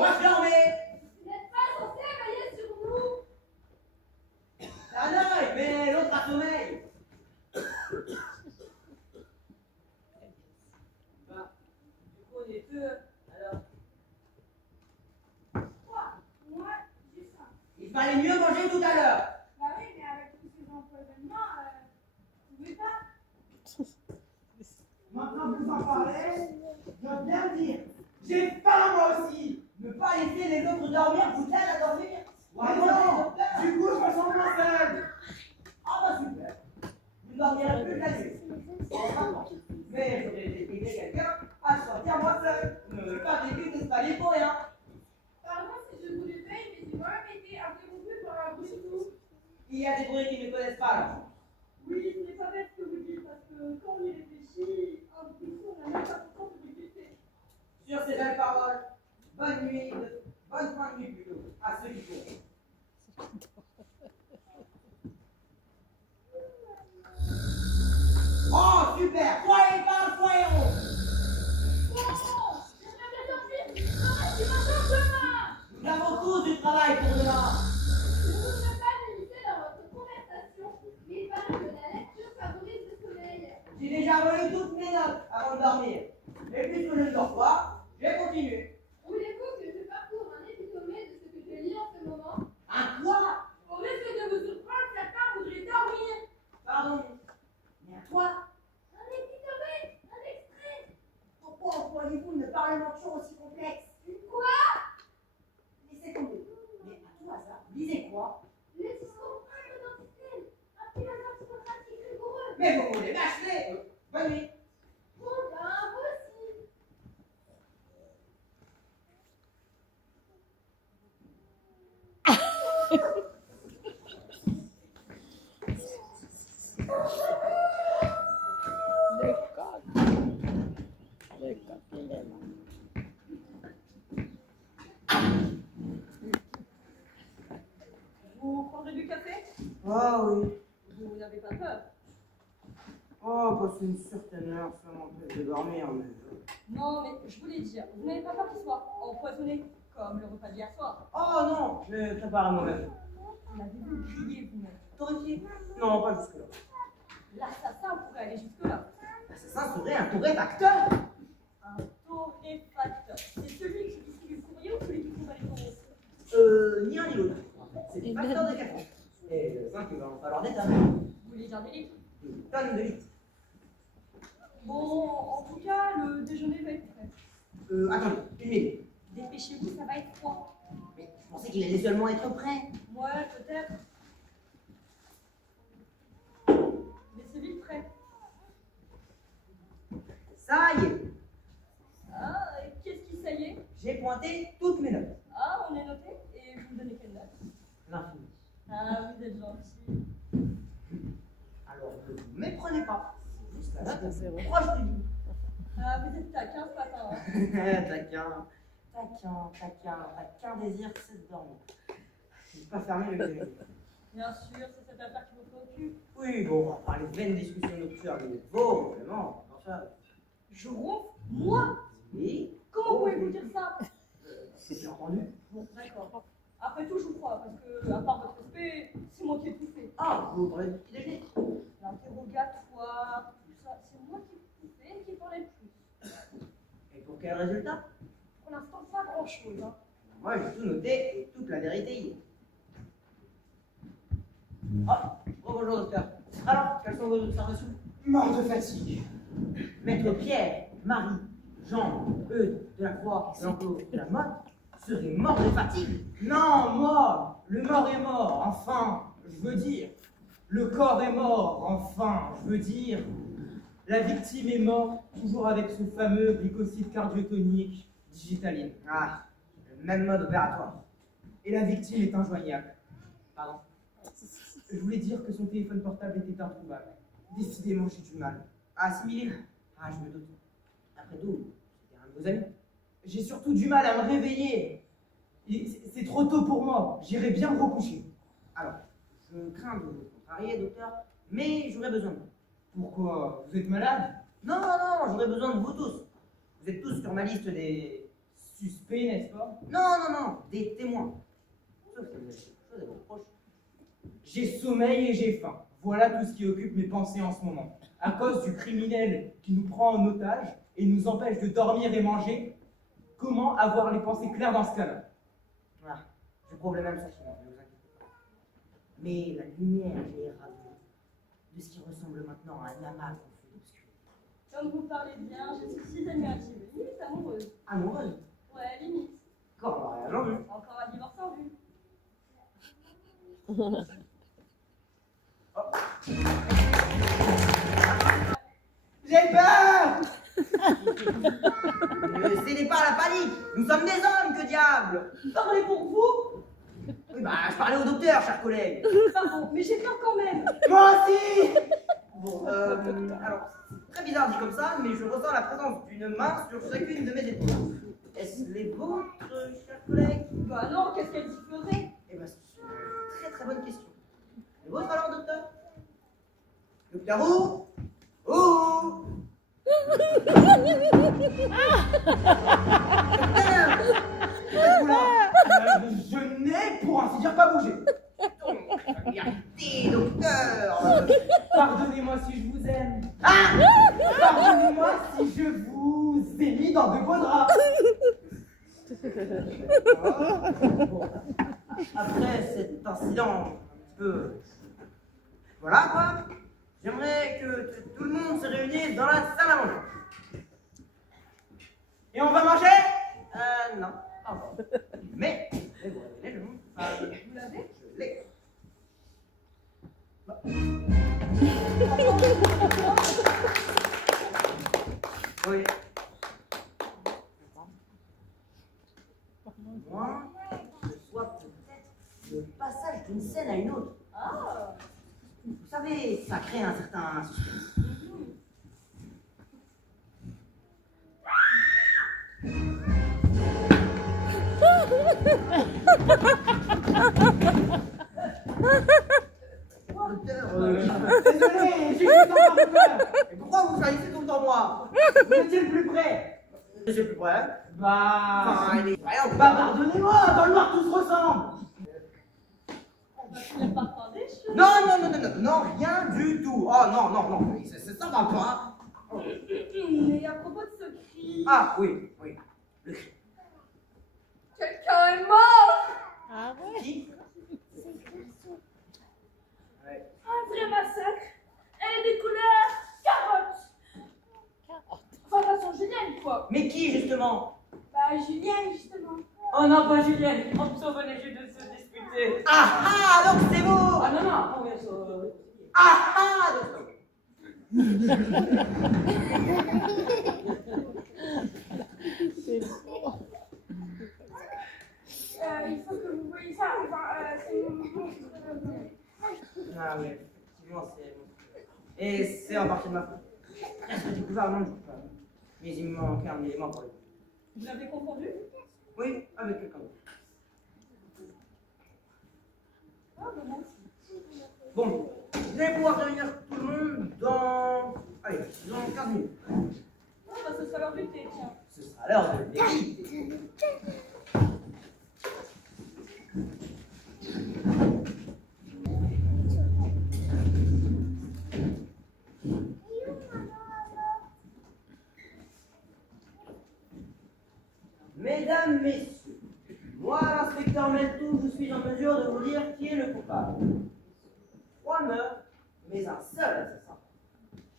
moi je dormais. Vous n'êtes pas censé veiller sur nous. Un œil, mais l'autre a sommeil. Bah, du coup on est deux, alors. Quoi? Moi, j'ai faim. Il fallait mieux manger tout à l'heure. Bah oui, mais avec tous ces empoisonnements, vous pouvez pas. Maintenant que vous en parlez, je dois bien le dire. J'ai faim moi aussi. Ne pas laisser les autres dormir vous aide à dormir. Ah non, du coup je me sens moins seul. Ah bah super. Vous ne dormirez plus la nuit. Mais je vais aider quelqu'un à sortir moi seul. Ne pas vécu d'escalier pour rien. Pardon si je vous le paye, mais j'ai quand même été interrompu par un bruit fou. Il y a des bruits qui ne connaissent pas alors. Oui, ce n'est pas bête ce que vous dites, parce que quand on y réfléchit, un bruit fou, on n'a même pas le temps de répéter. Sur ces belles paroles, bonne nuit, bonne fin de nuit plutôt, à ceux qui courent. Oh super, soyez pas, soyez rond. Oh, j'aimerais bien dormir du travail qui m'attend demain. Nous avons tous du travail pour demain. Je ne voudrais pas m'immiscer dans votre conversation, mais il paraît que la lecture favorise le sommeil. J'ai déjà volé toutes mes notes avant de dormir. Et puisque je ne dors pas, je vais continuer. Voulez-vous que je parcours un épitome de ce que je lis en ce moment? Un quoi? Au risque de vous surprendre, certains voudraient dormir. Pardon, mais un quoi? Un épitome, un extrait. Pourquoi employez-vous une parlementation aussi complexe? Une quoi? Laissez tomber. Mais à tout hasard, lisez quoi? Le discours humble d'Antisthène, un philosophe socratique rigoureux. Mais vous voulez m'achever. Bonne nuit. Bon ben, voici. Vous prendrez du café? Ah oui. Vous n'avez pas peur? Oh, passer une certaine heure, ça m'empêche de dormir, mais... Non, mais je voulais dire, vous n'avez pas peur qu'il soit empoisonné, comme le repas d'hier soir? Oh non, je prépare moi-même. Vous l'avez-vous grillé vous-même? Torréfié? Non, pas jusque-là. L'assassin pourrait aller jusque-là. L'assassin serait un torréfacteur. Un torréfacteur. C'est celui qui distribue le courrier ou celui qui combat les coraux? Ni un ni l'autre. C'est le facteur de café. Et le 5, il va en falloir des tonnes. Vous voulez dire des litres? Des tonnes de litres. Bon, en tout cas, le déjeuner va être prêt. Attendez, une minute. Dépêchez-vous, ça va être froid. Mais je pensais qu'il allait seulement être prêt. Ouais, peut-être. Laissez vite prêt. Ça y est, Ah, et qu'est-ce qui ça y est? j'ai pointé toutes mes notes. Ah, on est noté. Et vous me donnez quelle note? L'infini. Ah, vous êtes gentil. Alors, ne vous méprenez pas. C'est juste la note la plus proche du lit. Ah, vous êtes taquin ce matin. Hein. Taquin désir, c'est de dormir. Je ne vais pas fermer le cabinet. Bien sûr, c'est cette affaire qui vous préoccupe. Oui, bon, à part les vaines discussions nocturnes, mais vos, vraiment, enfin, Je ronfle? Moi? oui. Comment pouvez-vous dire ça? C'est bien entendu. Bon, d'accord. Après tout, je vous crois, parce que, à part votre respect, c'est moi qui ai tout fait. Ah, vous parlez du petit déjeuner. L'interrogatoire, tout ça, c'est moi qui ai tout fait et qui parlais le plus. Et pour quel résultat? Pour l'instant, pas grand-chose. Hein. Moi, j'ai tout noté et toute la vérité y est. Ah, bonjour, docteur. Alors, quelles sont vos observations? Mort de fatigue. Maître Pierre, Marie, Jean, Eudes, de la Croix, de l'Enclos, de la Motte seraient morts de fatigue. Non, mort. Le mort est mort, enfin, je veux dire. Le corps est mort, enfin, je veux dire. La victime est morte, toujours avec ce fameux glycoside cardiotonique, digitaline. Ah, le même mode opératoire. Et la victime est injoignable. Pardon. Je voulais dire que son téléphone portable était introuvable. Décidément, j'ai du mal à assimiler. Ah, je me doute. Après tout, c'était un de vos amis. J'ai surtout du mal à me réveiller. C'est trop tôt pour moi, j'irai bien me recoucher. Alors, je crains de vous contrarier, docteur, mais j'aurais besoin de vous. Pourquoi? Vous êtes malade? Non, j'aurais besoin de vous tous. Vous êtes tous sur ma liste des Suspect, n'est-ce pas? Non, non, non, des témoins. Sauf que vous avez quelque chose à vous reprocher. J'ai sommeil et j'ai faim. Voilà tout ce qui occupe mes pensées en ce moment. À cause du criminel qui nous prend en otage et nous empêche de dormir et manger, comment avoir les pensées claires dans ce cas-là? Ah, je problème même ça chez moi, ne vous inquiétez pas. Mais la lumière est ravie de ce qui ressemble maintenant à un amas confus d'obscurité. Comme vous parlez bien, je suis si admirative, limite amoureuse. Amoureuse? Ouais, limite. Encore un mariage en vue. Encore un divorce en vue. J'ai peur! Ne cédez pas à la panique! Nous sommes des hommes, que diable! Parlez pour vous? Oui, bah, je parlais au docteur, chers collègues. Pardon, mais j'ai peur quand même. Moi aussi! Bon, alors, c'est très bizarre dit comme ça, mais je ressens la présence d'une main sur chacune de mes épaules. Est-ce les vôtres, chers collègues? Bah non, qu'est-ce qu'elle y ferait? Eh ben, c'est une très très bonne question. Les vôtres alors, docteur? Docteur Roux? Oh! Docteur! Je n'ai pour ainsi dire pas bougé. Arrêtez, docteur! Pardonnez-moi si je vous aime. Ah! Pardonnez-moi si je vous ai mis dans de beaux draps. Bon. Après cet incident un petit peu... Voilà quoi, j'aimerais que tout le monde se réunisse dans la salle à manger. Et on va manger? Non, pas encore. Mais vous révélez le nom. Vous l'avez? Je l'ai. Oui. Moi, je sois peut-être le passage d'une scène à une autre. Ah. Vous savez, ça crée un certain suspense. Désolé, j'ai eu encore peur. Et pourquoi vous choisissez tout le temps moi? Vous étiez le plus près. Je suis plus près. Bah... Enfin, il est rien. Bah, pardonnez-moi, dans le noir tout se ressemble. On va finir par prendre des choses. Non, non, non, non, non, non, rien du tout. Oh non, non, non, ça va pas. Mais à propos de ce cri... Ah oui, oui, le cri. Quelqu'un est mort! Ah ouais? Qui? Ouais. Un vrai massacre. Et des couleurs carottes. Enfin, façon Julienne, quoi. Mais qui justement? Bah, Julienne, justement. Oh non, pas Julienne, en plus on venait juste de se disputer. Ah ah, donc c'est vous. Ah non, non, on vient sur... Ah ah, donc c'est vous. Il faut que vous voyez ça. Enfin, c'est Ah oui, effectivement, c'est... Et c'est en partie de ma faute. Presque découvert, non, je crois pas. Mais il me manquait un élément pour le coup. Vous l'avez confondu? Oui, avec quelqu'un d'autre. Ah, bah, merci. Bon, vous allez pouvoir réunir tout le monde dans... Allez, dans 15 minutes. Ah, bah, ce sera l'heure du thé, tiens. Ce sera l'heure de vérité. Mesdames, messieurs, moi, l'inspecteur Meltou, je suis en mesure de vous dire qui est le coupable. 3 meurtres, mais un seul assassin.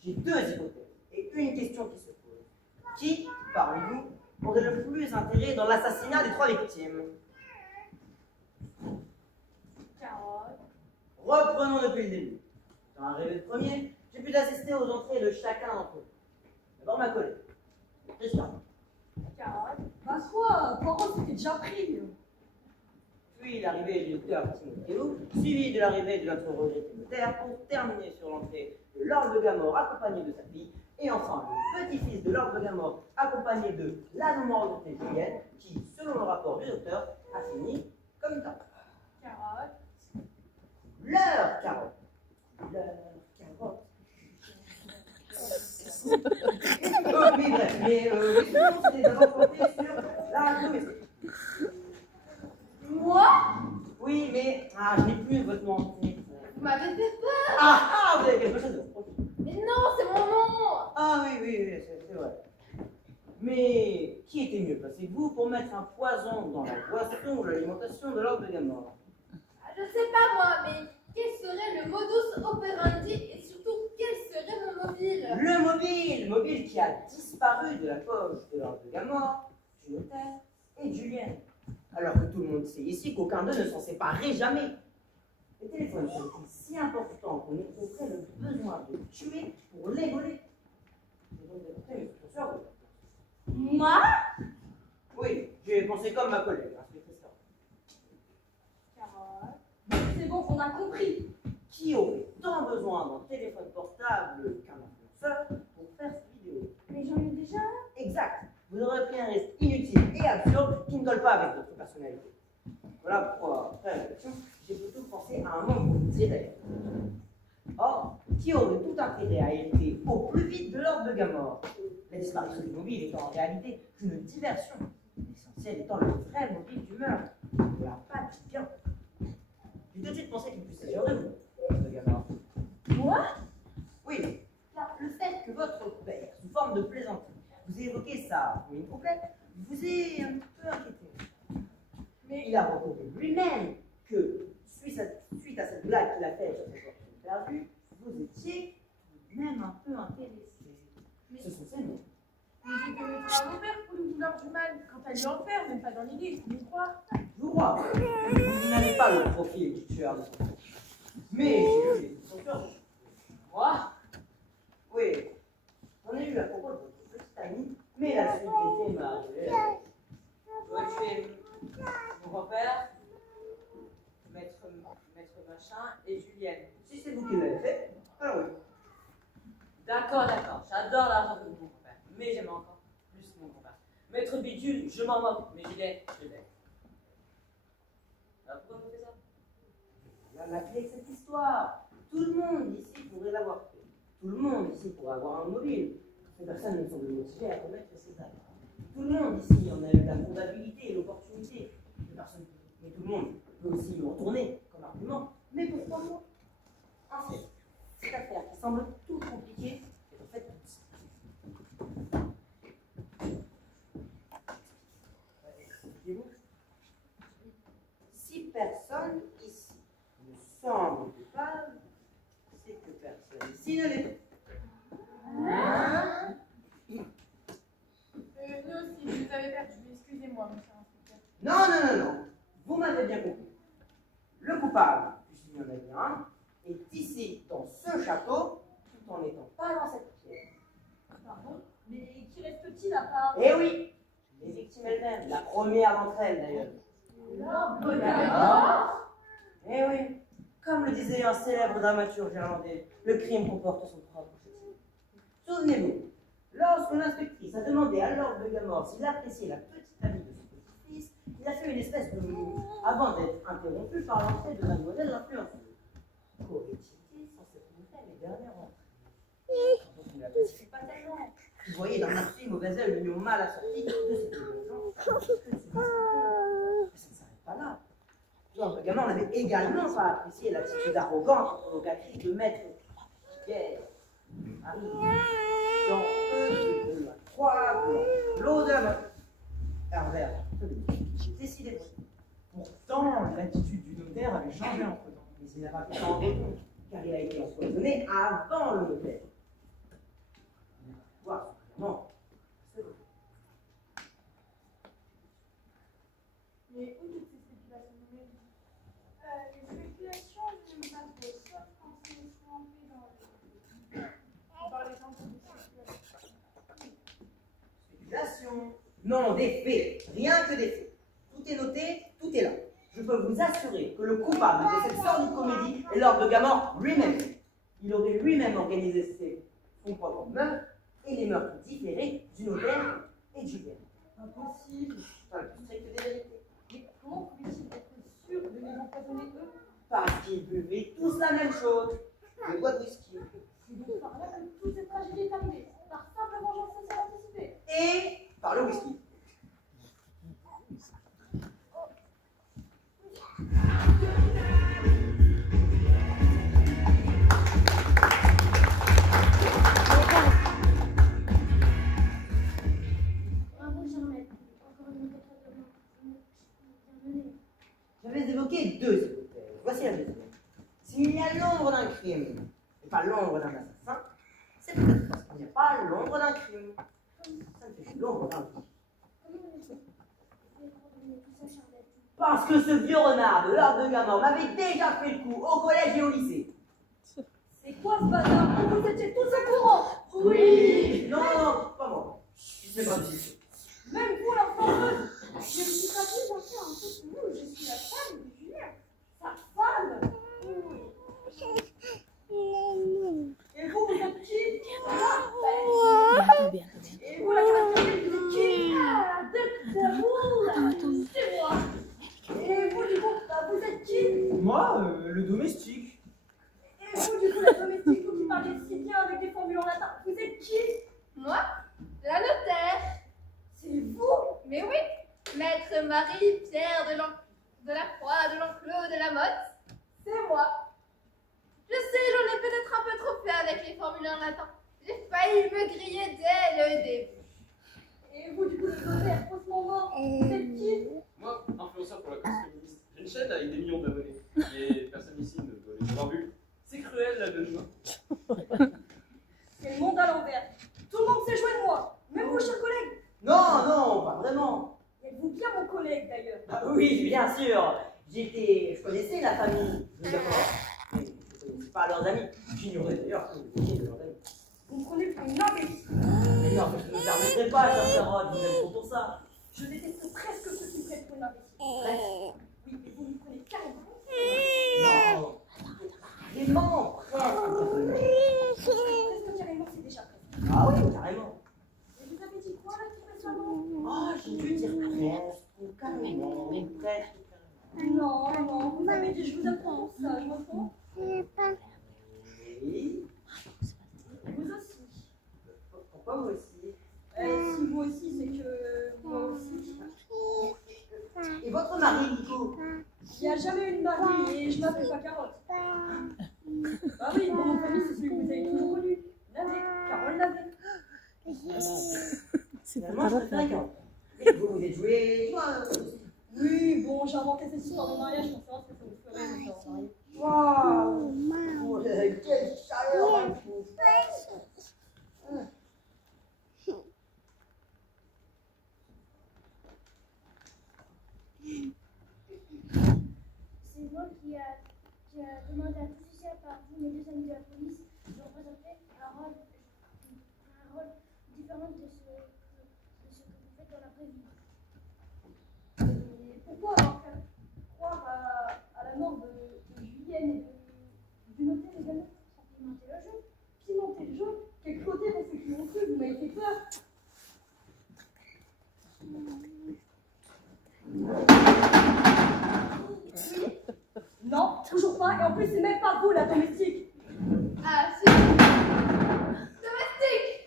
J'ai 2 hypothèses et une question qui se pose. Qui, parmi vous, aurait le plus intérêt dans l'assassinat des 3 victimes? Carotte. Reprenons depuis le début. Dans l'arrivée de premier, j'ai pu assister aux entrées de chacun d'entre eux. D'abord ma collègue, Christian. Carotte. Bah, quoi? Poirot, c'était déjà pris. Puis l'arrivée du docteur Timothéo, suivi de l'arrivée de notre regretté notaire, pour terminer sur l'entrée de Lord Voldemort accompagné de sa fille, et enfin le petit-fils de Lord Voldemort accompagné de la non-mortalité Julienne, qui, selon le rapport du docteur, a fini comme ça. Carotte. Leur carotte. Leur carotte. Oui, bref, mais sinon, c'est d'abord porté sur La domestique. Moi? Oui, mais je n'ai plus votre nom en tête. Vous m'avez fait peur. Vous avez quelque chose de profil. Mais non, c'est mon nom. Ah oui, c'est vrai. Mais qui était mieux placé que vous pour mettre un poison dans la boisson ou l'alimentation de Lord Vegamore? Je sais pas moi, mais quel serait le modus operandi et surtout quel serait mon mobile? Le mobile qui a disparu de la poche de Lord Vegamore, du notaire et de Julienne. Alors que tout le monde sait ici qu'aucun d'eux ne s'en séparerait jamais. Les téléphones sont si importants qu'on éprouverait le besoin de tuer pour les voler. J'ai donc démontré mes soupçons. Moi? Oui, j'ai pensé comme ma collègue, l'inspectrice. Carole, c'est bon, on a compris. Qui aurait tant besoin d'un téléphone portable qu'un influenceur pour faire cette vidéo? Mais j'en ai déjà un. Exact. Vous aurez pris un risque inutile et absurde qui ne colle pas avec votre personnalité. Voilà pourquoi, après réflexion, j'ai plutôt pensé à un membre direct. Or, qui aurait tout intérêt à hériter au plus vite de Lord Vegamore? La disparition du mobile étant en réalité qu'une diversion, l'essentiel étant le vrai mobile du meurtre. Voilà, pas du bien. J'ai tout de suite pensé qu'il puisse s'agir de vous, Lord Vegamore. Moi? Oui, car le fait que votre père, sous forme de plaisanterie, vous ait évoqué sa ruine complète, vous est un peu inquiété. Mais il a reconnu lui-même que, suite à cette blague qu'il a faite sur cette fortune perdue, vous étiez même un peu intéressé. Ce sont ces mots. Mais j'ai connaître à mon père pour le vouloir du mal. Quant à lui en faire, même pas dans l'idée, il faut me croire. Je vous crois, vous n'avez pas le profil du tueur de son fils. Mais j'ai eu des soupçons. Moi? Oui, j'en ai eu à propos de votre petite amie, mais la suite était mariée. Dois tuer mon grand-père, maître machin et Julienne. Si c'est vous qui l'avez fait, alors oui. D'accord. J'adore l'argent de mon grand-père, mais j'aime encore plus mon grand-père. Maître Bidule, je m'en moque, mais Julienne, je l'aime. Alors pourquoi vous faites ça? La clé de cette histoire. Tout le monde ici pourrait l'avoir fait. Tout le monde ici pourrait avoir un mobile. Mais personne ne semble motivé à commettre ces actes. Tout le monde ici en a eu la probabilité et l'opportunité. Mais tout le monde peut aussi le retourner comme argument. Mais pourquoi moi? En fait, cette affaire qui semble toute compliquée est en fait toute simple. Expliquez-vous. Si personne ici ne semble coupable, c'est que personne ici ne l'est. Nous aussi, je vous avais perdu. Excusez-moi, monsieur l'inspecteur. Non. Vous m'avez bien compris. Le coupable, puisqu'il y en a bien un, est ici, dans ce château, tout en n'étant pas dans cette pièce. Pardon? Mais qui reste-t-il à part? Eh oui, les victimes elles-mêmes, la première d'entre elles d'ailleurs. Lord Vegamore? Eh oui, comme le disait un célèbre dramaturge irlandais, le crime comporte son propre châtiment. Souvenez-vous, lorsque l'inspectrice a demandé à Lord Vegamore s'il appréciait la petite amie de son petit-fils, il a fait une espèce de moue avant d'être interrompu par l'entrée de mademoiselle l'influenceuse. Qu'aurait-il dit sans cette nouvelle et dernière entrée? Quand on ne l'apprécie pas tellement. Vous voyez dans un mauvais œil l'union mal assortie de cette évasion. Ça ne s'arrête pas là. Lord Vegamore n'avait également pas apprécié l'attitude arrogante et provocatrice de maître Pierre. Dans eux, de la croix, l'eau de la mort. Pervers. Décidément. Pourtant, l'attitude du notaire avait changé entre-temps. Mais il n'a pas pu s'en rendre compte, car il a été empoisonné avant le notaire. Voir, non. Mais où toutes ces spéculations numériques? Les spéculations ne me passent pas, sauf quand c'est trempé dans le... Par exemple, des spéculations. Spéculation. Non, des faits. Rien que des faits. Tout est noté, tout est là. Je peux vous assurer que le coupable de cette sordide comédie est Lord Vegamore lui-même. Il aurait lui-même organisé son propre meurtre et les meurtres différés du notaire et du père. Impossible. Pas le plus strict des vérités. Mais comment pouvait-il être sûr de les empoisonner eux? Parce qu'ils buvaient tous la même chose. Le bois de whisky. C'est donc par là que toute cette tragédie est arrivée, par simple vengeance sociale anticipée. Et par le whisky. évoquer deux hypothèses. Voici la deuxième. S'il y a l'ombre d'un crime et pas l'ombre d'un assassin, c'est peut-être parce qu'il n'y a pas l'ombre d'un crime. Ça ne fait que l'ombre d'un crime. Parce que ce vieux renard de l'ordre de gamin m'avait déjà fait le coup au collège et au lycée. C'est quoi ce bazar? Vous étiez tous au courant? Oui. Non, pas moi. C'est pas difficile. Même vous, l'enfant, je suis pas plus gentille en fait. Nous, je suis la femme de Julien. Sa femme. Et vous, vous êtes qui? Et vous, la créatrice, vous êtes qui? Ah, c'est moi. Et vous, du coup, vous êtes qui? Moi, le domestique. Et vous, du coup, la domestique, vous qui parlez si bien avec des formules en latin, vous êtes qui? Moi, la notaire. C'est vous? Mais oui, Maître Marie-Pierre de la Croix de l'Enclos de la Motte, c'est moi. Je sais, j'en ai peut-être un peu trop fait avec les formules en latin. J'ai failli me griller dès le début. Et vous, du coup, le notaire, faussement mort, vous êtes qui? Moi, influenceur pour la cause féministe. J'ai une chaîne avec des millions d'abonnés. Et personne ici ne doit les avoir vus. C'est cruel, la bonne joie. C'est le monde à l'envers. Tout le monde s'est joué de moi, même vous, chers collègues. Non, pas vraiment. Êtes-vous bien mon collègue, d'ailleurs? Ah, oui, bien sûr. Je connaissais la famille de D'accord. Mais je ne connaissais pas leurs amis. J'ignorais d'ailleurs que vous étiez de leurs amis. Vous me prenez pour une imbécile. Mais non, je ne me permettrai pas, cher Sarah, vous êtes trop pour ça. Je déteste presque ceux qui me prennent pour une imbécile. Presque. Oui, mais vous me prenez carrément. Non. Vraiment, presque. Presque carrément, c'est déjà presque. Ah oui, carrément. Et vous avez dit quoi là tout récemment? Oh, j'ai dû dire presque ou carrément, mais presque ou carrément. Non, vous avez dit je vous apprends pour ça, je me trompe. Oui. Vous aussi. Pourquoi vous aussi? Si vous aussi, c'est que moi aussi. Et votre mari, Nico? Il n'y a jamais eu de mari et je m'appelle pas Carotte. Ah oui, mon nom de famille, c'est celui que vous avez toujours connu. Navet, Carole Navet. Finalement, je préfère Carotte. Et vous êtes joué, toi? Oui, bon, j'ai inventé cette histoire de mariage pour savoir ce que ça vous ferait de faire marier. Waouh! Oh, quelle chaleur dans le cou. C'est moi qui a demandé à tous ici, à part vous, mes deux amis de la police, de représenter un rôle différent de ce que vous faites dans la vraie vie. Et pourquoi avoir fait croire à la mort de Julienne et du notaire également? Ça fait monter le jeu. Pimenter le jeu? Quel côté dans ceux qui ont cru, vous m'avez fait peur. Non, toujours pas, et en plus c'est même pas vous la domestique. Ah, si. Domestique.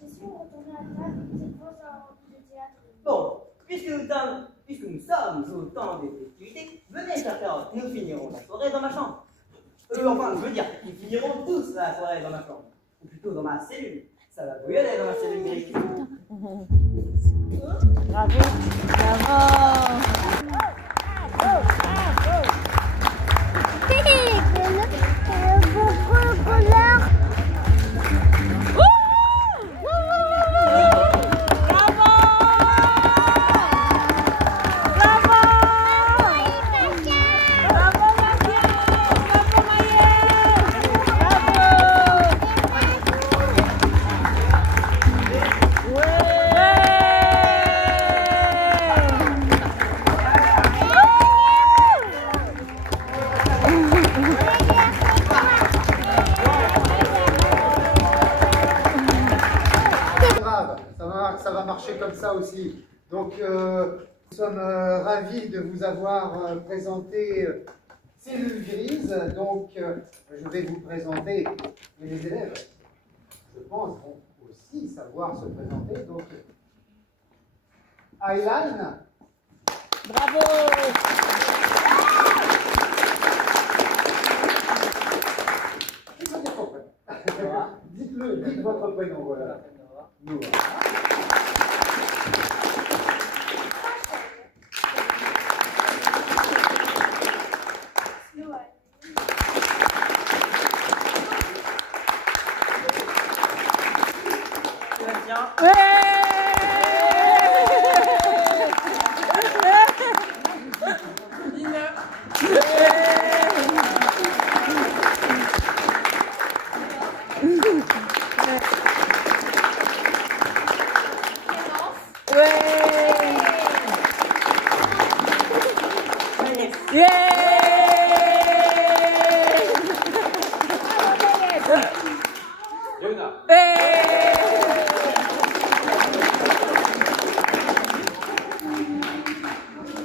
Question, retournez à table, cette fois c'est un coup de théâtre. Bon, puisque nous sommes au temps des festivités, venez, cher Carotte, nous finirons la soirée dans ma chambre. Enfin, je veux dire, nous finirons tous la soirée dans ma chambre. Ou plutôt dans ma cellule. Ça va bouillonner dans ma cellule grecque. Bravo, bravo. Ça va marcher comme ça aussi. Donc, nous sommes ravis de vous avoir présenté Cellule Grise. Donc, je vais vous présenter, et les élèves, je pense, vont aussi savoir se présenter. Donc, Aylan. Bravo. Dites-le, dites votre prénom, voilà. Noah.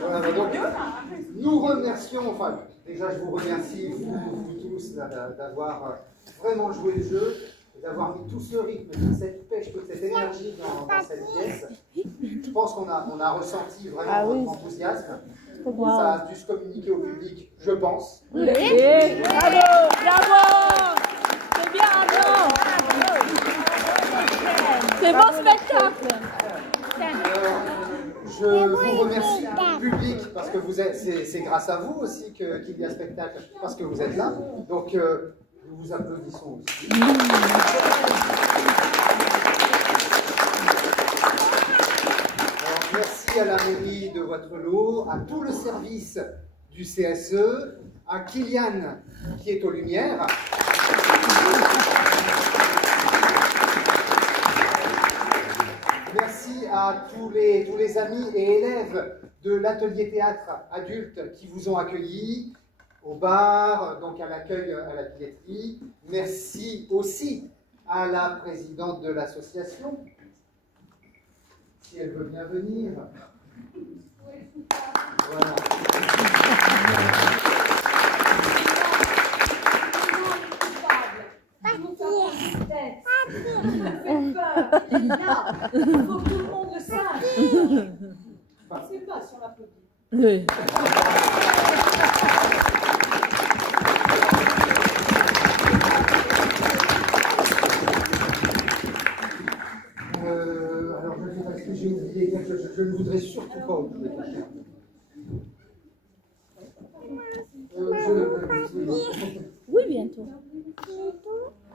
Voilà, donc, nous remercions, enfin, déjà je vous remercie, vous tous, d'avoir vraiment joué le jeu, d'avoir mis tout ce rythme, toute cette pêche, toute cette énergie dans cette pièce. Je pense qu'on a ressenti vraiment votre enthousiasme. Ça a dû se communiquer au public, je pense. Oui. Bravo, bravo. C'est bien, bravo. C'est bon spectacle. Je vous remercie, public, parce que vous êtes, c'est grâce à vous aussi qu'il y a spectacle, parce que vous êtes là. Donc, nous vous applaudissons aussi. Alors, merci à la mairie de Wattrelos, à tout le service du CSE, à Kylian qui est aux Lumières. Merci à tous les amis et élèves de l'atelier théâtre adulte qui vous ont accueillis au bar, donc à l'accueil à la billetterie. Merci aussi à la présidente de l'association, si elle veut bien venir. Voilà. Il faut que tout le monde le sache. C'est pas si on l'applaudit. Oui. Alors, je ne sais pas si j'ai oublié quelque chose. Je ne voudrais surtout pas oublier quelqu'un.